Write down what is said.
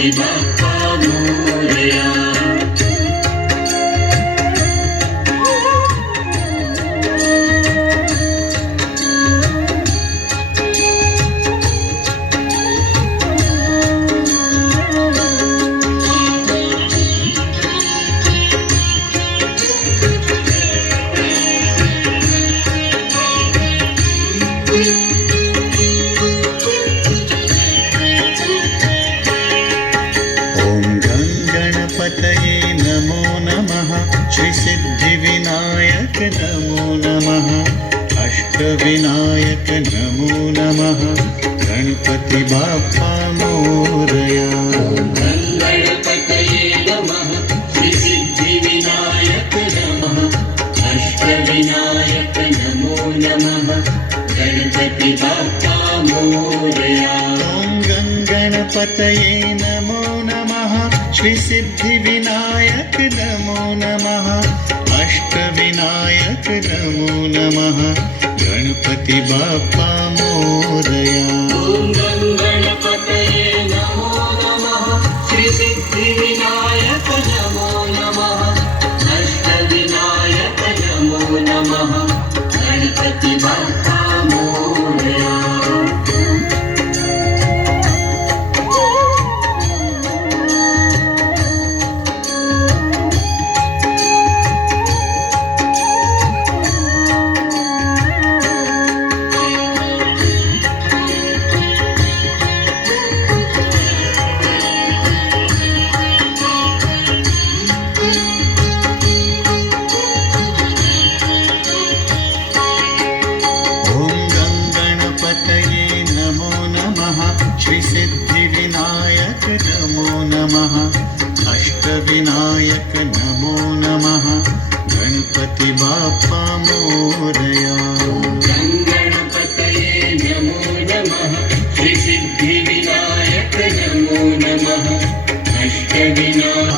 गणपती बाप्पा मोरया. गणपतये नमो नमः. श्रीसिद्धिविनायक नमो नमः. अष्टविनायक नमो नमः. गणपति बाप्पा मोरया. गणपतये नमः. श्रीसिद्धिविनायक नमः. अष्टविनायक नमो नमः. गणपति बाप्पा मोरया. गणपतये नमो नमः. श्रीसिद्धिविनायक नमो नमः. अष्टविनायक नमो नमः. गणपति बाप्पा मोरया. गणपतये नमो नमः. श्रीसिद्धिविनायक नमो नमः. अष्टविनायक नमो नमः. गणपति बाप्पा मोरया. श्रीसिद्धिविनायक नमो नमः. अष्टविनायक नमो नमः. गणपति बाप्पा मोरया. गणपतये नमो नमः. श्रीसिद्धिविनायक नमो नमः. अष्टविनायक